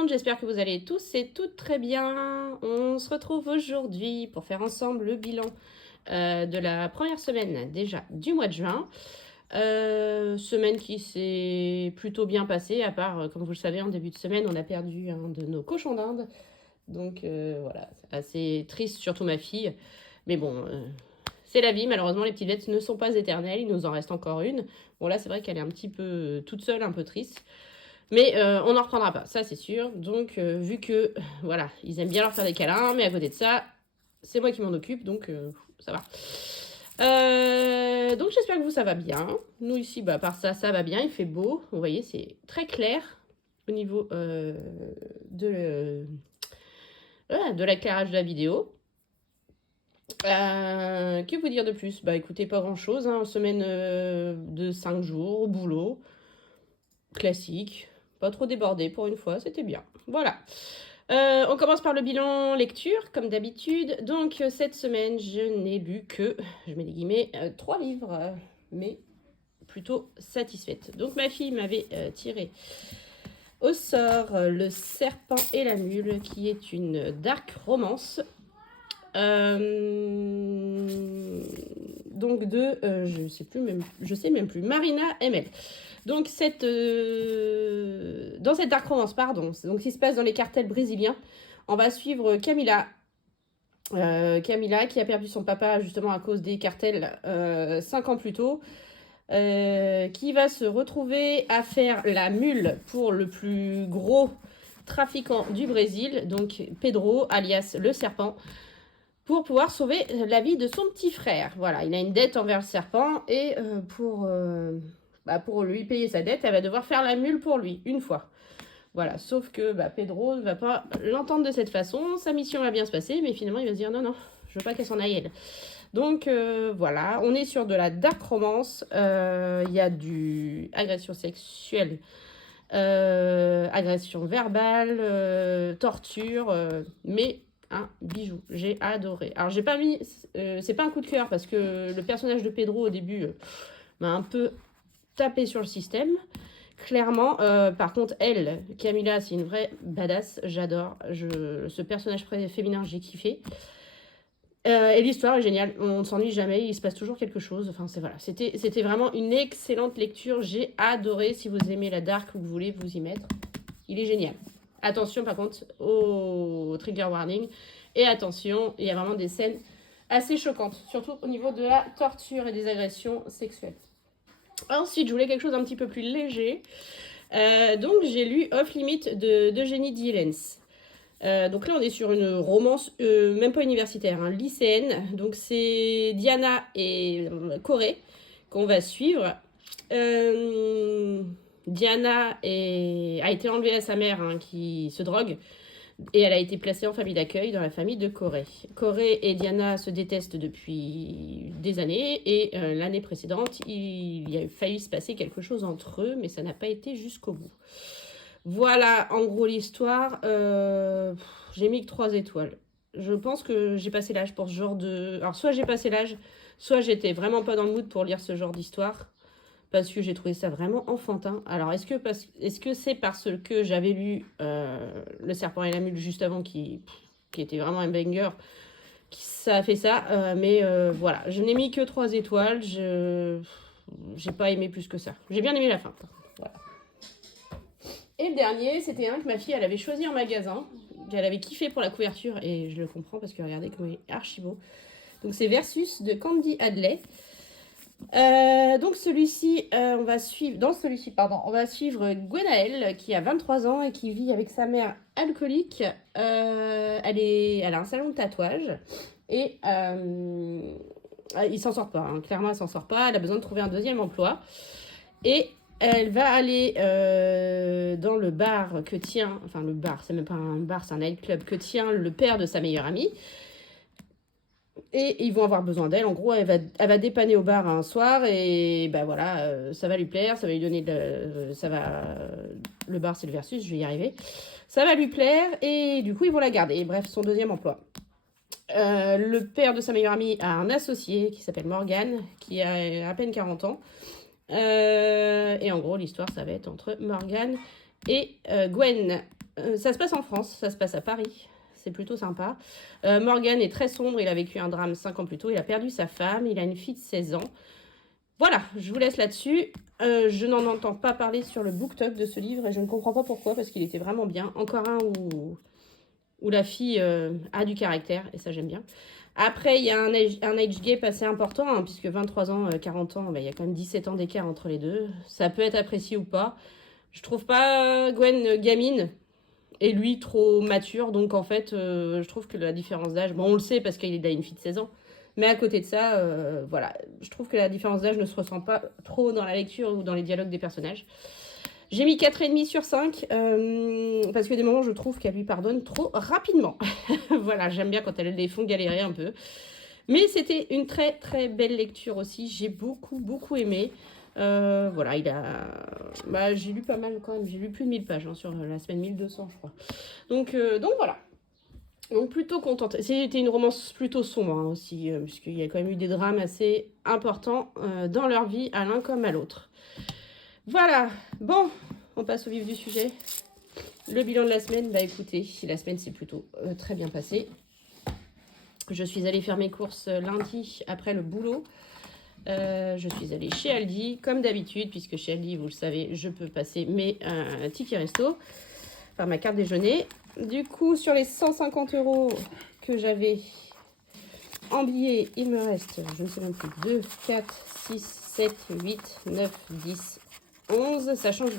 monde, j'espère que vous allez tous et toutes très bien. On se retrouve aujourd'hui pour faire ensemble le bilan de la première semaine déjà du mois de juin. Semaine qui s'est plutôt bien passée, à part, comme vous le savez, en début de semaine, on a perdu un de nos cochons d'Inde. Donc voilà, c'est assez triste, surtout ma fille. Mais bon, c'est la vie, malheureusement les petites bêtes ne sont pas éternelles, il nous en reste encore une. Bon là c'est vrai qu'elle est un petit peu toute seule, un peu triste. Mais on n'en reprendra pas, ça c'est sûr. Donc vu que, voilà, ils aiment bien leur faire des câlins, mais à côté de ça, c'est moi qui m'en occupe, donc ça va. Donc j'espère que vous ça va bien. Nous ici, bah, par ça, ça va bien, il fait beau. Vous voyez, c'est très clair au niveau de l'éclairage de la vidéo. Que vous dire de plus? Bah écoutez, pas grand chose, hein. Semaine de 5 jours au boulot, classique, pas trop débordé pour une fois, c'était bien. Voilà. On commence par le bilan lecture, comme d'habitude. Donc cette semaine, je n'ai lu que, je mets des guillemets, 3 livres, mais plutôt satisfaite. Donc ma fille m'avait tiré au sort Le Serpent et la Mule, qui est une dark romance. Donc de, je sais même plus, Marina ML. Donc dans cette dark romance, pardon, donc qui se passe dans les cartels brésiliens, on va suivre Camila. Camila qui a perdu son papa justement à cause des cartels 5 ans plus tôt, qui va se retrouver à faire la mule pour le plus gros trafiquant du Brésil, donc Pedro alias le serpent, pour pouvoir sauver la vie de son petit frère. Voilà, il a une dette envers le serpent et pour lui payer sa dette, elle va devoir faire la mule pour lui, une fois. Voilà, sauf que Pedro ne va pas l'entendre de cette façon, sa mission va bien se passer, mais finalement il va se dire non, je veux pas qu'elle s'en aille elle. Donc voilà, on est sur de la dark romance, il y a du agression sexuelle, agression verbale, torture, mais un bijou, j'ai adoré. Alors j'ai pas mis, c'est pas un coup de cœur parce que le personnage de Pedro au début m'a un peu tapé sur le système, clairement. Par contre elle, Camila, c'est une vraie badass, j'adore, ce personnage féminin, j'ai kiffé. Et l'histoire est géniale, on ne s'ennuie jamais, il se passe toujours quelque chose. Enfin voilà, c'était vraiment une excellente lecture, j'ai adoré. Si vous aimez la dark ou que vous voulez vous y mettre, il est génial. Attention par contre au trigger warning. Et attention, il y a vraiment des scènes assez choquantes, surtout au niveau de la torture et des agressions sexuelles. Ensuite, je voulais quelque chose un petit peu plus léger. Donc j'ai lu Off Limit d'Eugénie Dillens. Donc là, on est sur une romance, même pas universitaire, hein, lycéenne. Donc c'est Diana et Corée qu'on va suivre. Diana a été enlevée à sa mère, hein, qui se drogue, et elle a été placée en famille d'accueil dans la famille de Corée. Corée et Diana se détestent depuis des années, et l'année précédente, il a failli se passer quelque chose entre eux, mais ça n'a pas été jusqu'au bout. Voilà, en gros, l'histoire. J'ai mis que 3 étoiles. Je pense que j'ai passé l'âge pour ce genre de... Alors, soit j'ai passé l'âge, soit j'étais vraiment pas dans le mood pour lire ce genre d'histoire, parce que j'ai trouvé ça vraiment enfantin. Alors, est-ce que c'est parce que j'avais lu Le Serpent et la Mule juste avant, qui était vraiment un banger, ça a fait ça. Mais voilà, je n'ai mis que 3 étoiles. J'ai pas aimé plus que ça. J'ai bien aimé la fin. Voilà. Et le dernier, c'était un que ma fille, elle avait choisi en magasin, qu'elle avait kiffé pour la couverture, et je le comprends parce que regardez comment il est archi beau. Donc c'est Versus de Candy Hadley. Donc celui-ci, on va suivre Gwenaëlle, qui a 23 ans et qui vit avec sa mère alcoolique. Elle a un salon de tatouage et il s'en sort pas, hein. Clairement elle s'en sort pas, elle a besoin de trouver un deuxième emploi. Et elle va aller dans le bar que tient, enfin le bar, c'est même pas un bar, c'est un nightclub que tient le père de sa meilleure amie. Et ils vont avoir besoin d'elle. En gros, elle va dépanner au bar un soir et voilà, ça va lui plaire, ça va lui donner le bar c'est le Versus, je vais y arriver. Ça va lui plaire et du coup ils vont la garder. Bref, son deuxième emploi. Le père de sa meilleure amie a un associé qui s'appelle Morgan, qui a à peine 40 ans. Et en gros, l'histoire, ça va être entre Morgan et Gwen. Ça se passe en France, ça se passe à Paris. C'est plutôt sympa. Morgan est très sombre, il a vécu un drame 5 ans plus tôt. Il a perdu sa femme, il a une fille de 16 ans. Voilà, je vous laisse là-dessus. Je n'en entends pas parler sur le BookTok de ce livre et je ne comprends pas pourquoi, parce qu'il était vraiment bien. Encore un où la fille a du caractère, et ça j'aime bien. Après, il y a un age gap assez important, hein, puisque 23 ans, 40 ans, il y a quand même 17 ans d'écart entre les deux. Ça peut être apprécié ou pas. Je trouve pas Gwen gamine et lui trop mature, donc en fait, je trouve que la différence d'âge, bon, on le sait parce qu'il a une fille de 16 ans, mais à côté de ça, voilà, je trouve que la différence d'âge ne se ressent pas trop dans la lecture ou dans les dialogues des personnages. J'ai mis 4,5 sur 5, parce que des moments, je trouve qu'elle lui pardonne trop rapidement. Voilà, j'aime bien quand elles les font galérer un peu. Mais c'était une très très belle lecture aussi, j'ai beaucoup aimé. Voilà, j'ai lu pas mal quand même, j'ai lu plus de 1000 pages, hein, sur la semaine 1200 je crois. Donc voilà. Donc plutôt contente. C'était une romance plutôt sombre, hein, aussi, puisqu'il y a quand même eu des drames assez importants dans leur vie, à l'un comme à l'autre. Voilà, bon, on passe au vif du sujet. Le bilan de la semaine, bah écoutez, la semaine s'est plutôt très bien passée. Je suis allée faire mes courses lundi après le boulot. Je suis allée chez Aldi, comme d'habitude, puisque chez Aldi, vous le savez, je peux passer mes tickets resto, enfin ma carte déjeuner. Du coup, sur les 150 € que j'avais en billets, il me reste, je ne sais même plus, 2, 4, 6, 7, 8, 9, 10, 11. Sachant que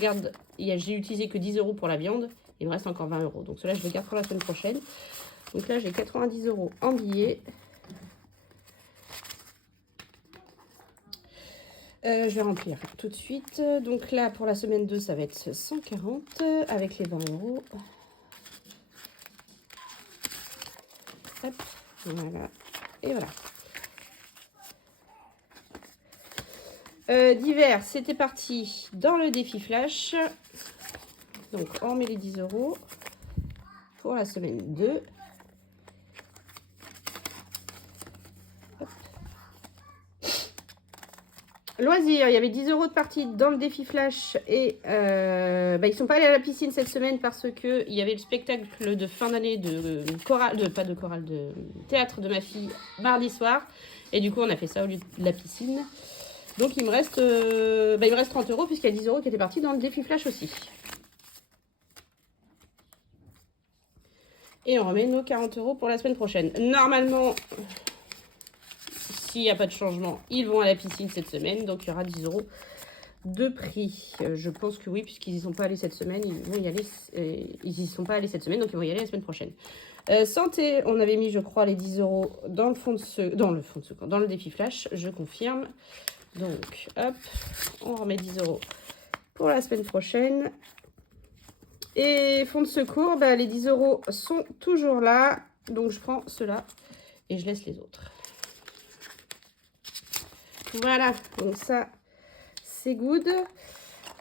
j'ai utilisé que 10 € pour la viande, il me reste encore 20 €. Donc cela, je le garde pour la semaine prochaine. Donc là, j'ai 90 € en billets. Je vais remplir tout de suite. Donc là, pour la semaine 2, ça va être 140 avec les 20 €. Hop, voilà. Et voilà. Divers, c'était parti dans le défi flash. Donc, on remet les 10 € pour la semaine 2. Hop. Loisirs, il y avait 10 € de partie dans le défi flash et ils ne sont pas allés à la piscine cette semaine parce qu'il y avait le spectacle de fin d'année de théâtre de ma fille mardi soir et du coup on a fait ça au lieu de la piscine. Donc il me reste 30 € puisqu'il y a 10 € qui étaient partis dans le défi flash aussi. Et on remet nos 40 € pour la semaine prochaine. Normalement, s'il n'y a pas de changement, ils vont à la piscine cette semaine. Donc il y aura 10 € de prix. Je pense que oui, puisqu'ils n'y sont pas allés cette semaine. Ils vont y aller. Ils n'y sont pas allés cette semaine, donc ils vont y aller la semaine prochaine. Santé, on avait mis, je crois, les 10 € dans le défi flash. Je confirme. Donc, hop, on remet 10 € pour la semaine prochaine. Et fonds de secours, les 10 € sont toujours là. Donc, je prends ceux-là et je laisse les autres. Voilà, donc ça, c'est good.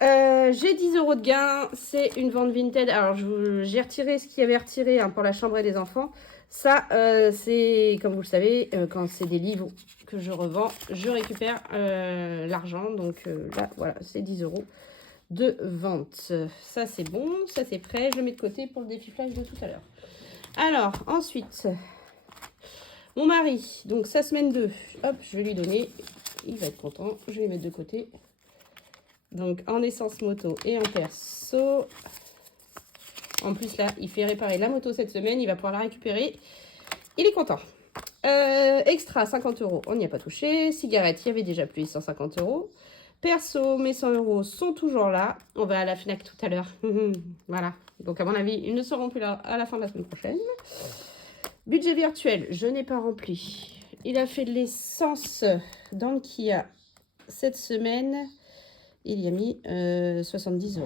J'ai 10 € de gain. C'est une vente Vinted. Alors, j'ai retiré ce qu'il y avait retiré, hein, pour la chambre des enfants. Ça, c'est, comme vous le savez, quand c'est des livres que je revends, je récupère l'argent. Donc là, voilà, c'est 10 € de vente. Ça, c'est bon. Ça, c'est prêt. Je le mets de côté pour le défi flash de tout à l'heure. Alors, ensuite, mon mari, donc sa semaine 2, hop, je vais lui donner. Il va être content. Je vais les mettre de côté. Donc, en essence moto et en perso. En plus, là, il fait réparer la moto cette semaine. Il va pouvoir la récupérer. Il est content. Extra, 50 €. On n'y a pas touché. Cigarette, il y avait déjà plus, 150 €. Perso, mes 100 € sont toujours là. On va à la FNAC tout à l'heure. Voilà. Donc, à mon avis, ils ne seront plus là à la fin de la semaine prochaine. Budget virtuel, je n'ai pas rempli. Il a fait de l'essence dans le Kia cette semaine. Il y a mis 70 €.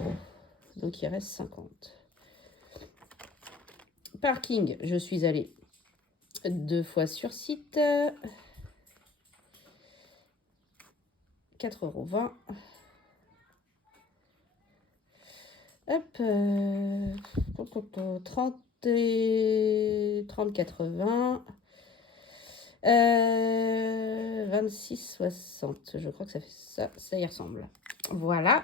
Donc, il reste 50. Parking, je suis allée 2 fois sur site. 4,20 €. Hop, 30 et 30,80 €. 26,60 €. Je crois que ça fait ça. Ça y ressemble. Voilà.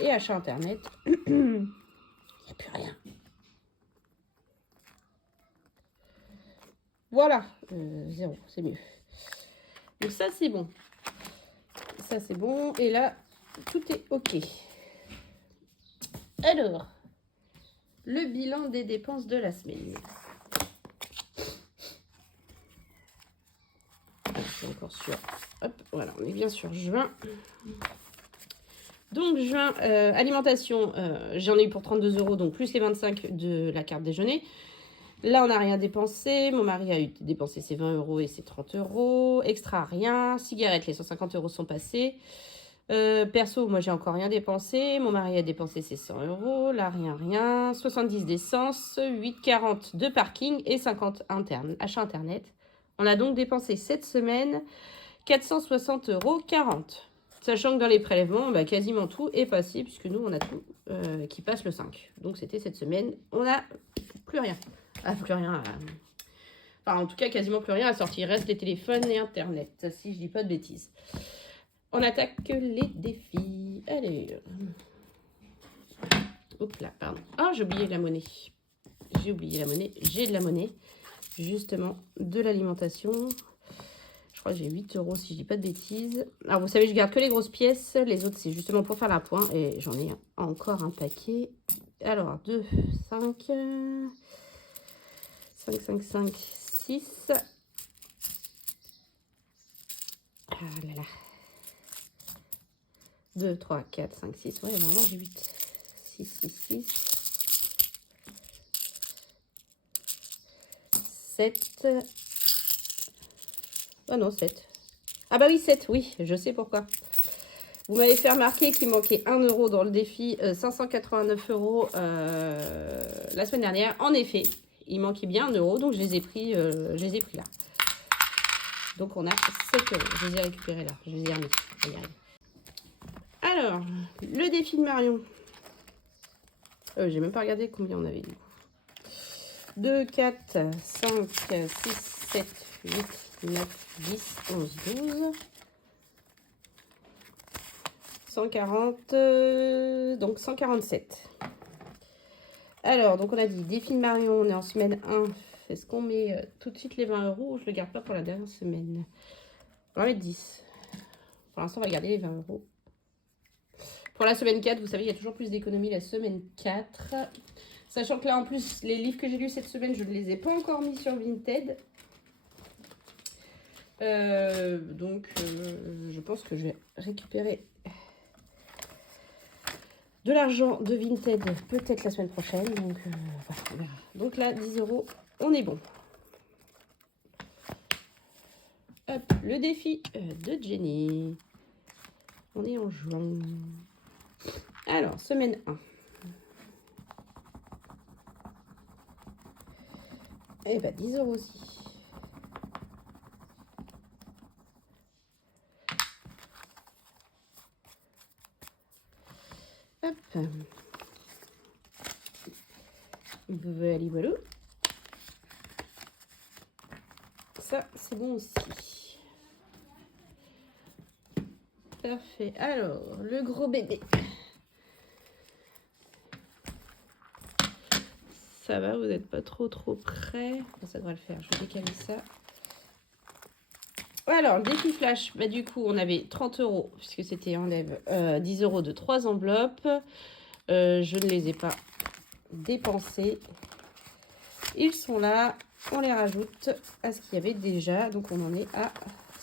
Et achat internet. plus rien. Voilà, 0, c'est mieux. Donc ça, c'est bon. Ça, c'est bon. Et là, tout est OK. Alors, le bilan des dépenses de la semaine. C'est encore sur... Hop, voilà, on est bien sur juin. Donc, juin, alimentation, j'en ai eu pour 32 €, donc plus les 25 de la carte déjeuner. Là, on n'a rien dépensé. Mon mari a dépensé ses 20 € et ses 30 €. Extra, rien. Cigarettes, les 150 € sont passés. Perso, moi, j'ai encore rien dépensé. Mon mari a dépensé ses 100 €. Là, rien. 70 d'essence, 8,40 de parking et 50 interne, achat internet. On a donc dépensé cette semaine 460,40 €. Sachant que dans les prélèvements, bah, quasiment tout est passé, puisque nous, on a tout qui passe le 5. Donc, c'était cette semaine. On n'a plus rien. Ah, plus rien. Enfin, en tout cas, quasiment plus rien à sortir. Il reste les téléphones et Internet, si je dis pas de bêtises. On attaque les défis. Allez. Hop là, pardon. Ah, j'ai oublié la monnaie. J'ai oublié la monnaie. J'ai de la monnaie. Justement, de l'alimentation. Je crois que j'ai 8 € si je dis pas de bêtises. Alors, vous savez, je garde que les grosses pièces. Les autres, c'est justement pour faire la pointe. Et j'en ai encore un paquet. Alors, 2, 5... 5, 5, 5, 6. Ah là là. 2, 3, 4, 5, 6. Ouais, normalement, j'ai 8. 6, 6, 6. 7. Oh non, 7. Ah bah oui, 7, oui, je sais pourquoi. Vous m'avez fait remarquer qu'il manquait 1 € dans le défi 589 € la semaine dernière. En effet, il manquait bien 1 €, donc je les ai pris là. Donc on a 7 €. Je les ai récupérés là. Je les ai remis. Alors, le défi de Marion. J'ai même pas regardé combien on avait du coup. 2, 4, 5, 6, 7, 8, 9, 10, 11, 12. 140, donc 147. Alors, donc on a dit défi de Marion, on est en semaine 1. Est-ce qu'on met tout de suite les 20 € ou je le garde pas pour la dernière semaine? On va mettre 10. Pour l'instant, on va garder les 20 €. Pour la semaine 4, vous savez, il y a toujours plus d'économies la semaine 4. Sachant que là, en plus, les livres que j'ai lus cette semaine, je ne les ai pas encore mis sur Vinted. Donc, je pense que je vais récupérer de l'argent de Vinted peut-être la semaine prochaine. Donc, voilà, on verra. Donc là, 10 €, on est bon. Hop, le défi de Jenny. On est en juin. Alors, semaine 1. Eh ben, 10 € aussi. Hop. Voilà, voilà. Ça, c'est bon aussi. Parfait. Alors, le gros bébé. Ça va, vous n'êtes pas trop près. Ça devrait le faire. Je vais décaler ça. Alors, défi flash. Bah, du coup, on avait 30 €, puisque c'était enlève 10 € de 3 enveloppes. Je ne les ai pas dépensés. Ils sont là. On les rajoute à ce qu'il y avait déjà. Donc, on en est à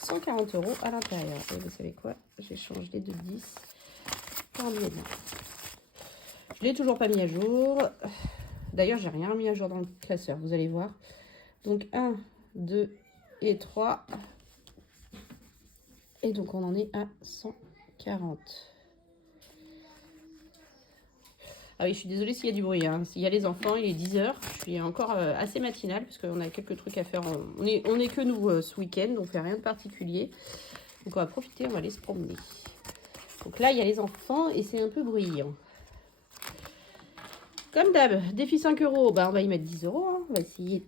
140 € à l'intérieur. Et vous savez quoi? J'échange les 2 10 par 10. Je ne l'ai toujours pas mis à jour. D'ailleurs, j'ai rien mis à jour dans le classeur. Vous allez voir. Donc, 1, 2 et 3. Et donc, on en est à 140. Ah oui, je suis désolée s'il y a du bruit. Hein. S'il y a les enfants, il est 10 h. Je suis encore assez matinale parce qu'on a quelques trucs à faire. On est que nous ce week-end, on ne fait rien de particulier. Donc, on va profiter, on va aller se promener. Donc là, il y a les enfants et c'est un peu bruyant. Comme d'hab, défi 5 €, bah, on va y mettre 10 €. Hein. On va essayer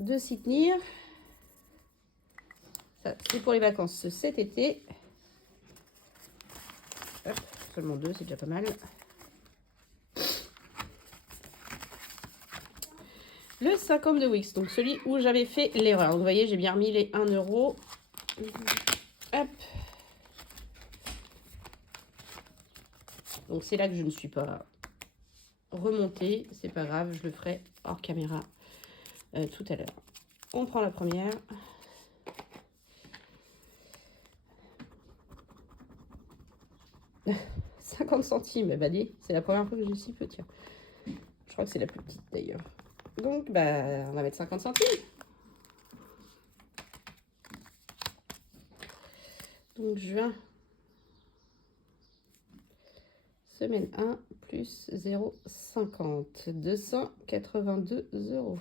de s'y tenir. Ça, c'est pour les vacances cet été. Hop, seulement 2, c'est déjà pas mal. Le 50 de Wix, donc celui où j'avais fait l'erreur. Vous voyez, j'ai bien remis les 1 euro. Hop. Donc c'est là que je ne suis pas remontée. C'est pas grave, je le ferai hors caméra tout à l'heure. On prend la première. « 50 centimes, bah dis, c'est la première fois que j'ai si peu, tiens. Je crois que c'est la plus petite d'ailleurs. Donc, bah, on va mettre 50 centimes. Donc, juin. Semaine 1 plus 0,50. 282 euros.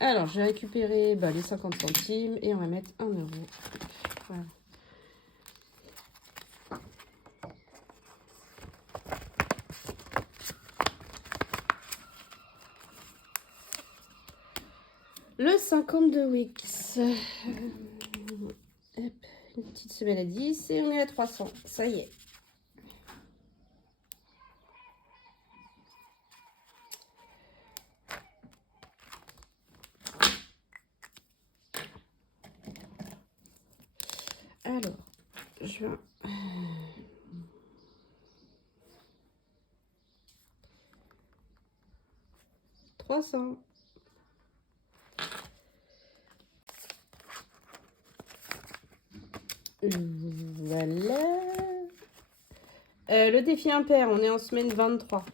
Alors, je vais récupérer les 50 centimes et on va mettre 1 euro. Voilà. Le 52 Wix. Hop, une petite semaine à 10 et on est à 300. Ça y est. Alors, juin. 300. Voilà. Le défi impair, on est en semaine 23.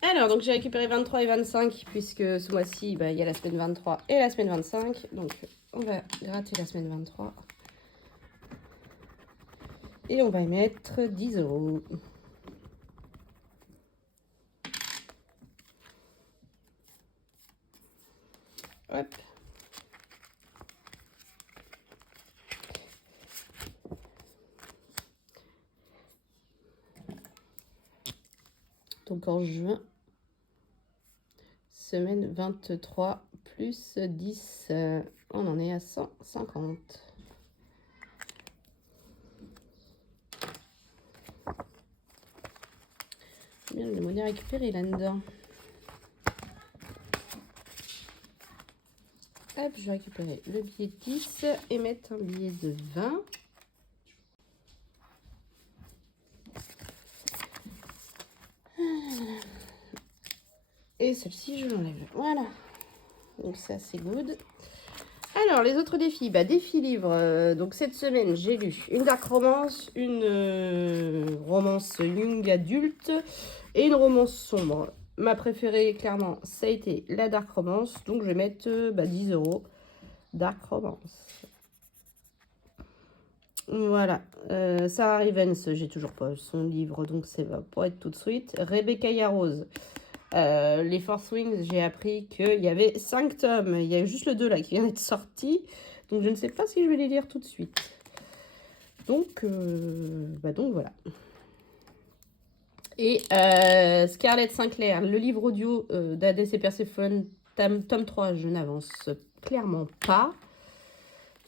Alors, donc j'ai récupéré 23 et 25, puisque ce mois-ci, il y a la semaine 23 et la semaine 25. Donc, on va gratter la semaine 23. Et on va y mettre 10 euros. Hop. Donc en juin, semaine 23 plus 10, on en est à 150. Bien le monnaie récupéré là-dedans. Hop, je vais récupérer le billet de 10 et mettre un billet de 20. Et celle-ci, je l'enlève. Voilà. Donc ça, c'est good. Alors, les autres défis. Défi livre. Donc cette semaine, j'ai lu une dark romance, une romance young adulte et une romance sombre. Ma préférée, clairement, ça a été la dark romance. Donc je vais mettre 10 euros. Dark romance. Voilà. Sarah Rivens, j'ai toujours pas son livre, donc ça va pas être tout de suite. Rebecca Yarros. Les Fourth Wings, j'ai appris qu'il y avait 5 tomes. Il y a juste le 2 là qui vient d'être sorti. Donc je ne sais pas si je vais les lire tout de suite. Donc, donc voilà. Et Scarlett Sinclair, le livre audio d'Hadès et Perséphone, tome 3, je n'avance clairement pas.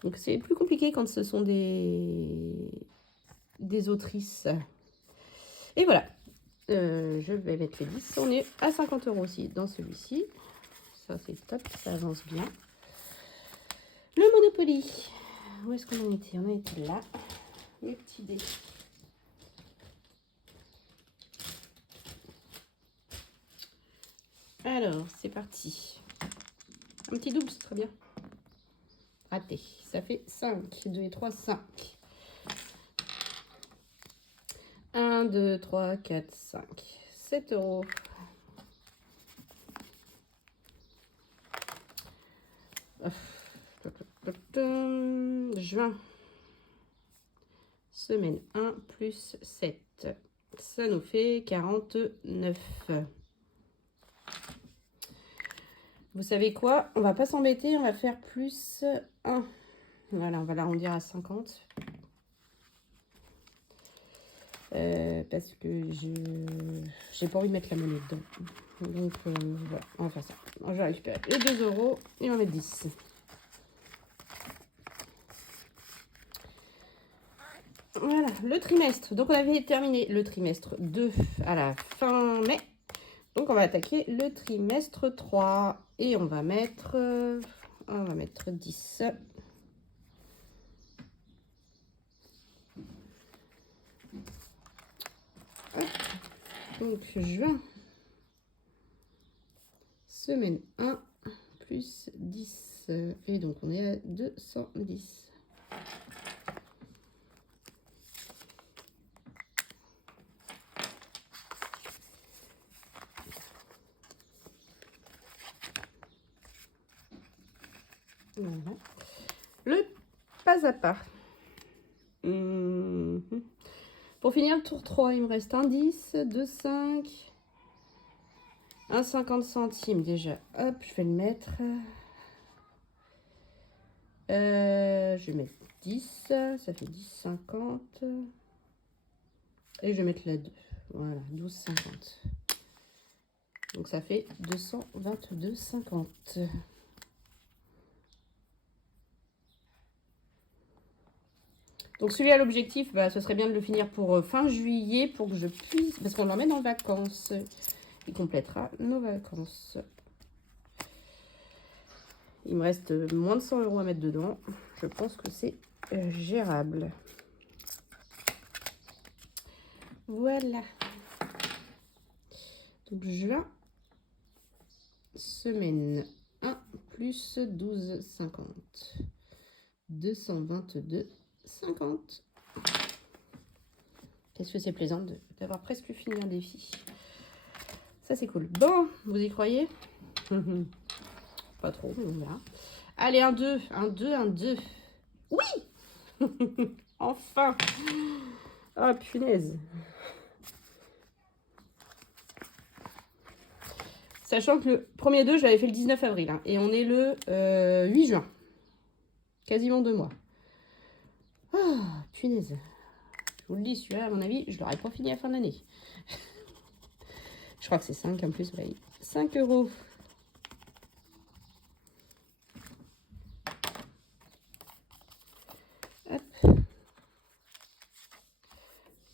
Donc c'est plus compliqué quand ce sont des autrices. Et voilà. Je vais mettre les 10. On est à 50 euros aussi dans celui-ci. Ça c'est top, ça avance bien. Le Monopoly. Où est-ce qu'on en était? On a été là. Mes petits dés. Alors, c'est parti. Un petit double, c'est très bien. Raté. Ça fait 5. 2 et 3, 5. 1, 2, 3, 4, 5. 7 euros. Juin. Semaine 1 plus 7. Ça nous fait 49. Vous savez quoi? On va pas s'embêter, on va faire plus 1. Voilà, on va l'arrondir à 50. Parce que j'ai pas envie de mettre la monnaie dedans. Donc voilà, on va faire ça. Je vais récupérer les 2 euros et on va mettre 10. Voilà, le trimestre. Donc, on avait terminé le trimestre 2 à la fin mai. Donc, on va attaquer le trimestre 3. Et on va mettre 10. Hop. Donc, juin. Semaine 1 plus 10. Et donc, on est à 210. Voilà. Le pas à pas. Pour finir le tour 3, il me reste un 10, 2, 5, un 50 centimes déjà. Hop, je vais le mettre. Je vais mettre 10, ça fait 10, 50. Et je vais mettre la 2. Voilà, 12, 50. Donc ça fait 222,50. Donc celui-là, l'objectif, ce serait bien de le finir pour fin juillet pour que je puisse... Parce qu'on l'emmène en vacances. Il complétera nos vacances. Il me reste moins de 100 € à mettre dedans. Je pense que c'est gérable. Voilà. Donc juin, semaine 1 plus 12,50. 222,50. Qu'est-ce que c'est plaisant d'avoir presque fini un défi. Ça, c'est cool. Bon, vous y croyez? Pas trop, mais on verra. Allez, un 2, un 2, un 2. Oui. Enfin. Oh, punaise. Sachant que le premier 2, je l'avais fait le 19 avril. Hein, et on est le 8 juin. Quasiment 2 mois. Oh, punaise. Je vous le dis, celui-là, à mon avis, je l'aurais pas fini à la fin de l'année. Je crois que c'est 5 en plus. Ouais. 5 €. Hop.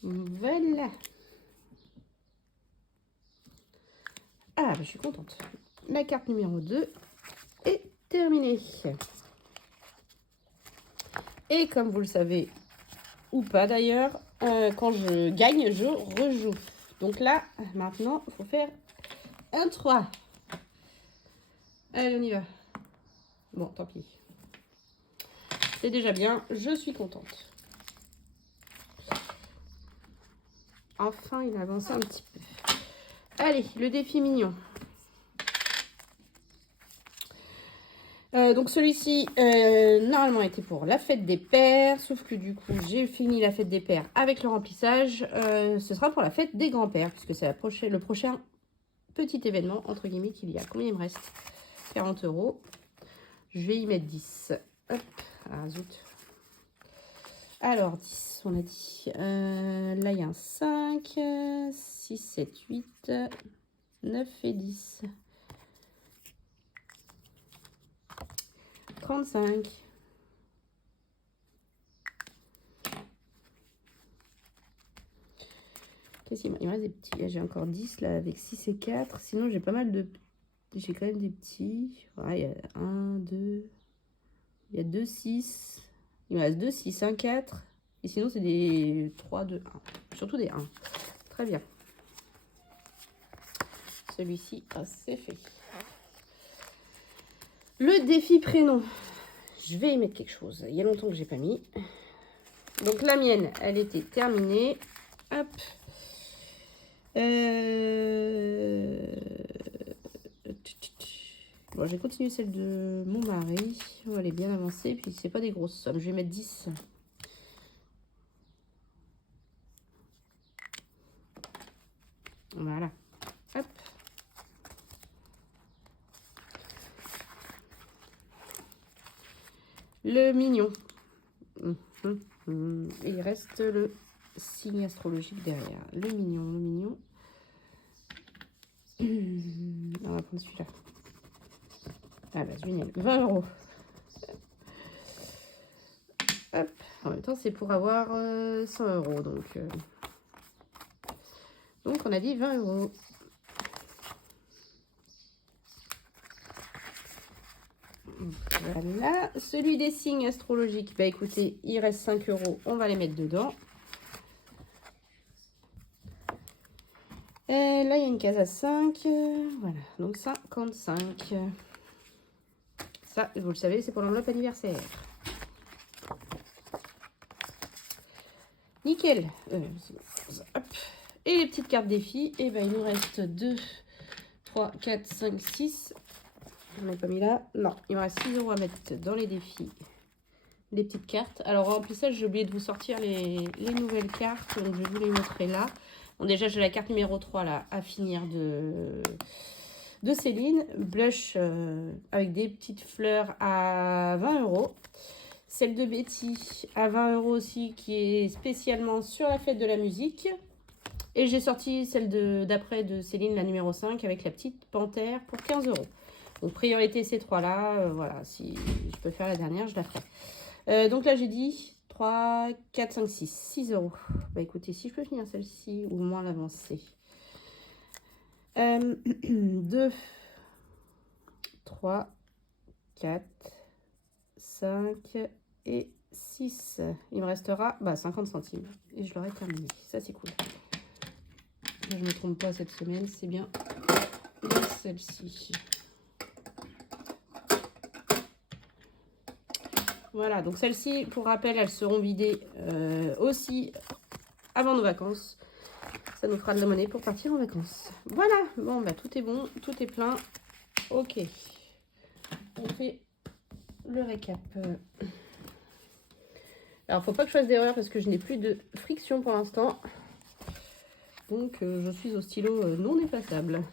Voilà. Ah, je suis contente. La carte numéro 2 est terminée. Et comme vous le savez, ou pas d'ailleurs, quand je gagne, je rejoue. Donc là, maintenant, il faut faire un 3. Allez, on y va. Bon, tant pis. C'est déjà bien, je suis contente. Enfin, il a avancé un petit peu. Allez, le défi mignon. Donc celui-ci, normalement, était pour la fête des pères. Sauf que du coup, j'ai fini la fête des pères avec le remplissage. Ce sera pour la fête des grands-pères, puisque c'est le prochain petit événement, entre guillemets, qu'il y a. Combien il me reste? 40 €. Je vais y mettre 10. Hop, ah zut. Alors, 10, on a dit. Là, il y a un 5, 6, 7, 8, 9 et 10. 35. Qu'est-ce qu'il me reste des petits? J'ai encore 10 là avec 6 et 4. Sinon, j'ai pas mal de... J'ai quand même des petits. Ouais, il y a 1, 2. Il y a 2, 6. Il me reste 2, 6, 1, 4. Et sinon, c'est des 3, 2, 1. Surtout des 1. Très bien. Celui-ci, c'est fait. Le défi prénom. Je vais y mettre quelque chose. Il y a longtemps que j'ai pas mis. Donc la mienne, elle était terminée. Hop. Bon, j'ai continué celle de mon mari. On va aller bien avancer. Puis c'est pas des grosses sommes. Je vais mettre 10. Voilà. Hop. Le mignon. Et il reste le signe astrologique derrière. Le mignon, le mignon. On va prendre celui-là. Ah bah génial. 20 €. Hop. En même temps, c'est pour avoir 100 €. Donc, on a dit 20 €. Voilà. Celui des signes astrologiques, bah écoutez, il reste 5 €. On va les mettre dedans. Et là, il y a une case à 5. Voilà, donc 55. Ça, vous le savez, c'est pour l'enveloppe anniversaire. Nickel. Hop. Et les petites cartes défis, et ben il nous reste 2, 3, 4, 5, 6. On n'a pas mis là. Non, il me reste 6 € à mettre dans les défis. Les petites cartes. Alors en plus ça, j'ai oublié de vous sortir les nouvelles cartes. Donc je vais vous les montrer là. Bon, déjà, j'ai la carte numéro 3 là à finir de Céline. Blush avec des petites fleurs à 20 €. Celle de Betty à 20 € aussi, qui est spécialement sur la fête de la musique. Et j'ai sorti celle d'après de Céline, la numéro 5, avec la petite panthère pour 15 €. Donc priorité ces trois-là. Voilà, si je peux faire la dernière, je la ferai. Donc là, j'ai dit 3, 4, 5, 6. 6 €. Bah écoutez, si je peux finir celle-ci, ou au moins l'avancer. 2, 3, 4, 5 et 6. Il me restera 50 centimes. Et je l'aurai terminé. Ça, c'est cool. Je ne me trompe pas cette semaine. C'est bien dans celle-ci. Voilà, donc celles-ci, pour rappel, elles seront vidées aussi avant nos vacances. Ça nous fera de la monnaie pour partir en vacances. Voilà, bon, bah tout est bon, tout est plein. Ok, on fait le récap. Alors, faut pas que je fasse d'erreur parce que je n'ai plus de friction pour l'instant. Donc, je suis au stylo non effaçable.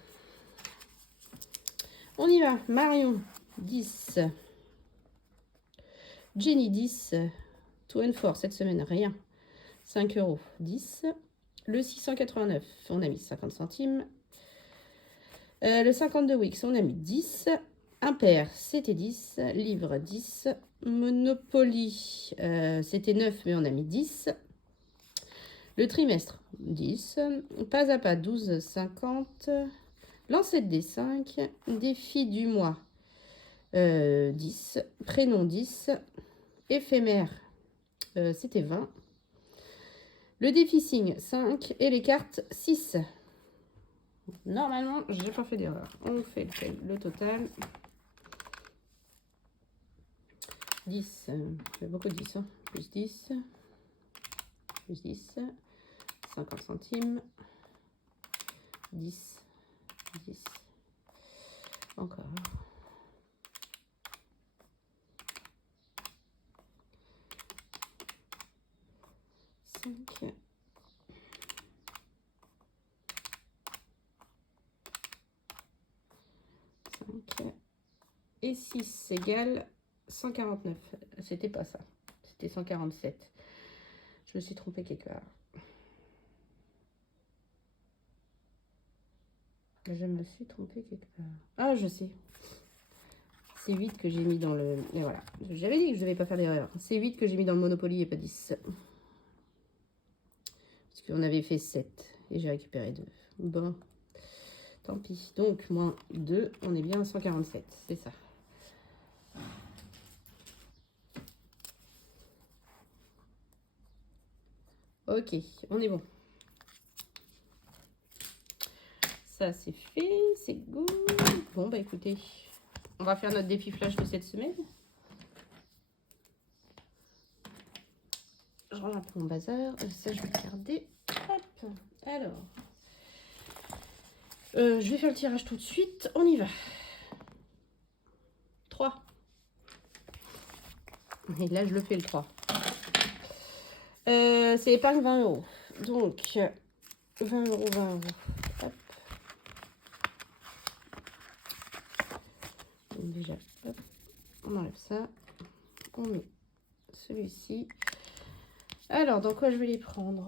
On y va. Marion, 10. Jenny, 10. To and for, cette semaine, rien. 5 €, 10. Le 689, on a mis 50 centimes. Le 52 Wix, on a mis 10. Impair, c'était 10. Livre, 10. Monopoly, c'était 9, mais on a mis 10. Le trimestre, 10. Pas à pas, 12,50. Lancette des 5. Défi du mois, 10. Prénom, 10. Éphémère, c'était 20. Le défi signe, 5. Et les cartes, 6. Normalement, j'ai pas fait d'erreur. On fait le total. 10. Il y a beaucoup de 10. Hein. Plus 10. Plus 10. 50 centimes. 10. 10. Encore. 5. 5. Et 6 égale 149. C'était pas ça. C'était 147. Je me suis trompée quelque part. Je me suis trompée quelque part. Ah, je sais. C'est 8 que j'ai mis dans le... Et voilà. J'avais dit que je ne devais pas faire d'erreur. C'est 8 que j'ai mis dans le Monopoly et pas 10. Parce qu'on avait fait 7. Et j'ai récupéré 2. Bon. Tant pis. Donc, moins 2. On est bien à 147. C'est ça. Ok. On est bon. Ça, c'est fait. C'est good. Bon, bah écoutez. On va faire notre défi flash de cette semaine. Je rentre un peu mon bazar. Ça, je vais le garder. Hop. Alors. Je vais faire le tirage tout de suite. On y va. 3. Et là, je le fais le 3. C'est épargne 20 €. Donc, 20 €, 20 €. Hop. Donc déjà, hop. On enlève ça. On met celui-ci. Alors, dans quoi je vais les prendre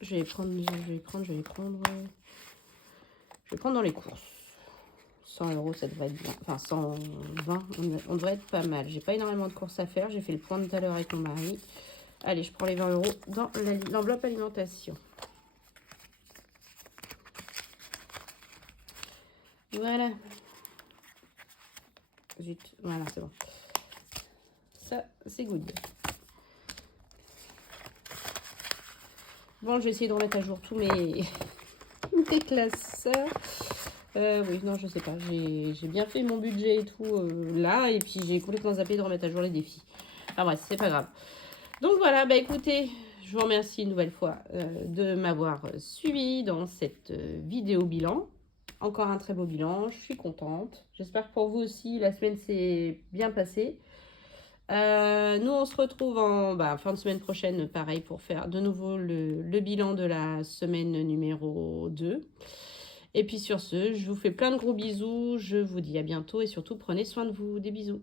Je vais les prendre. vais prendre dans les courses. 100 €, ça devrait être bien. Enfin, 120, on devrait être pas mal. J'ai pas énormément de courses à faire. J'ai fait le point tout à l'heure avec mon mari. Allez, je prends les 20 € dans l'enveloppe alimentation. Voilà. Zut, voilà, c'est bon. Ça, c'est good. Bon, je vais essayer de remettre à jour tous mes, mes classeurs. Oui, non, je sais pas. J'ai bien fait mon budget et tout là. Et puis, j'ai complètement zappé de remettre à jour les défis. Enfin bref, c'est pas grave. Donc voilà, bah écoutez, je vous remercie une nouvelle fois de m'avoir suivi dans cette vidéo bilan. Encore un très beau bilan, je suis contente. J'espère que pour vous aussi, la semaine s'est bien passée. Nous, on se retrouve en fin de semaine prochaine, pareil, pour faire de nouveau le bilan de la semaine numéro 2. Et puis sur ce, je vous fais plein de gros bisous. Je vous dis à bientôt et surtout, prenez soin de vous. Des bisous.